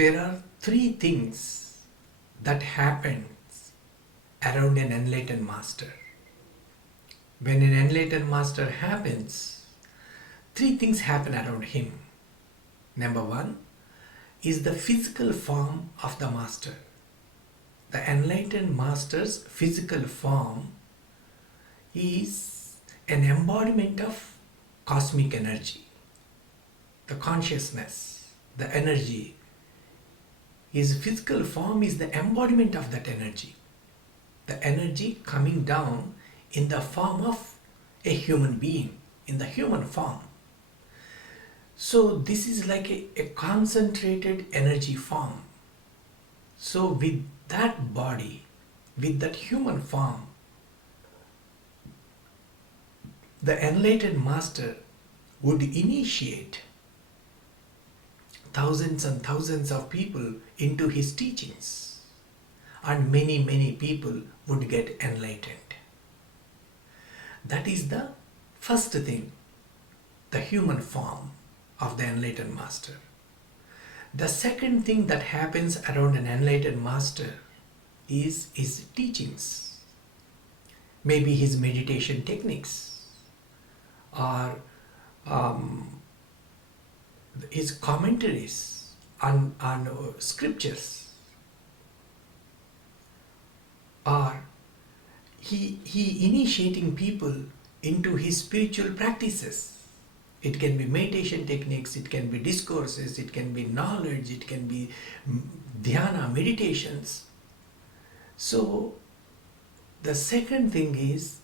There are three things that happens around an enlightened master. When an enlightened master happens, three things happen around him. Number one is the physical form of the master. The enlightened master's physical form is an embodiment of cosmic energy. The consciousness, the energy, his physical form is the embodiment of that energy. The energy coming down in the form of a human being, in the human form. So this is like a concentrated energy form. So with that body, with that human form, the enlightened master would initiate thousands and thousands of people into his teachings, and many people would get enlightened. That is the first thing, the human form of the enlightened master. The second thing that happens around an enlightened master is his teachings, maybe his meditation techniques, or his commentaries on scriptures, or he initiating people into his spiritual practices. It can be meditation techniques, it can be discourses, it can be knowledge, it can be dhyana, meditations. So the second thing is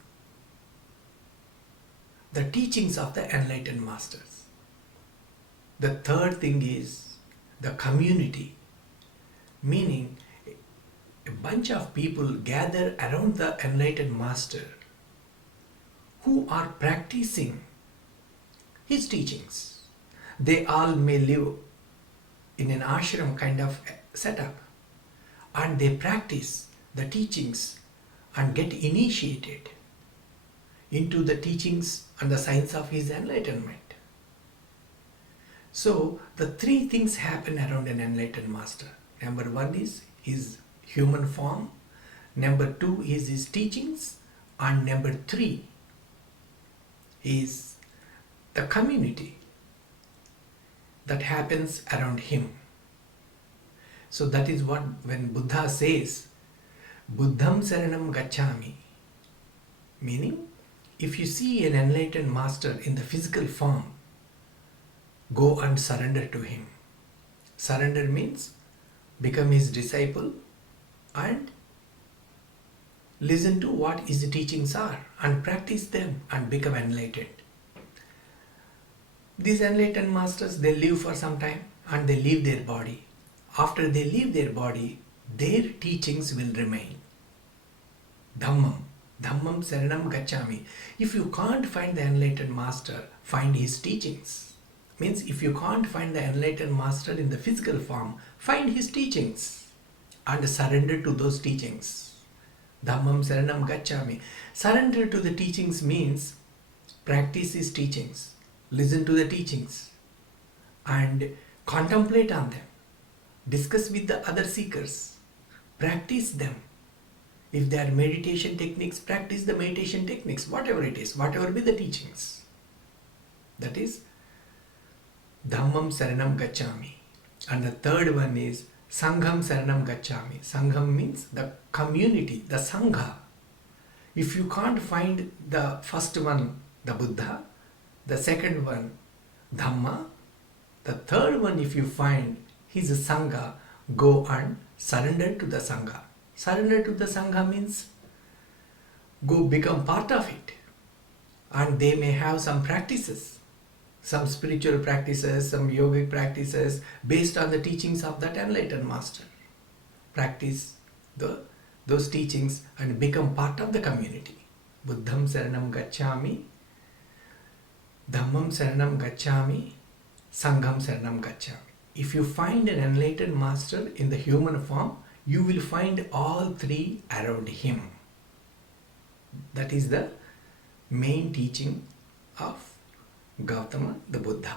the teachings of the enlightened masters. The third thing is the community, meaning a bunch of people gather around the enlightened master who are practicing his teachings. They all may live in an ashram kind of setup, and they practice the teachings and get initiated into the teachings and the science of his enlightenment. So the three things happen around an enlightened master. Number one is his human form, number two is his teachings, and number three is the community that happens around him. So that is what when Buddha says, Budham Saranam Gacchami, meaning if you see an enlightened master in the physical form, go and surrender to him. Surrender means become his disciple and listen to what his teachings are and practice them and become enlightened. These enlightened masters, they live for some time and they leave their body. After they leave their body, their teachings will remain. Dhammam, Dhammam Saranam Gacchami. If you can't find the enlightened master, find his teachings. Means if you can't find the enlightened master in the physical form, find his teachings and surrender to those teachings. Dhammam Saranam Gacchami. Surrender to the teachings means practice his teachings. Listen to the teachings and contemplate on them. Discuss with the other seekers. Practice them. If they are meditation techniques, practice the meditation techniques, whatever it is, whatever be the teachings. That is Dhammam Saranam Gacchami. And the third one is Sangham Saranam Gacchami. Sangham means the community, the Sangha. If you can't find the first one, the Buddha, the second one, Dhamma, the third one, if you find his Sangha, go and surrender to the Sangha. Surrender to the Sangha means go become part of it. And they may have some practices, some spiritual practices, some yogic practices based on the teachings of that enlightened master. Practice those teachings and become part of the community. Buddham Saranam Gacchami, Dhammam Saranam Gacchami, Sangham Saranam Gacchami. If you find an enlightened master in the human form, you will find all three around him. That is the main teaching of Gautama the Buddha.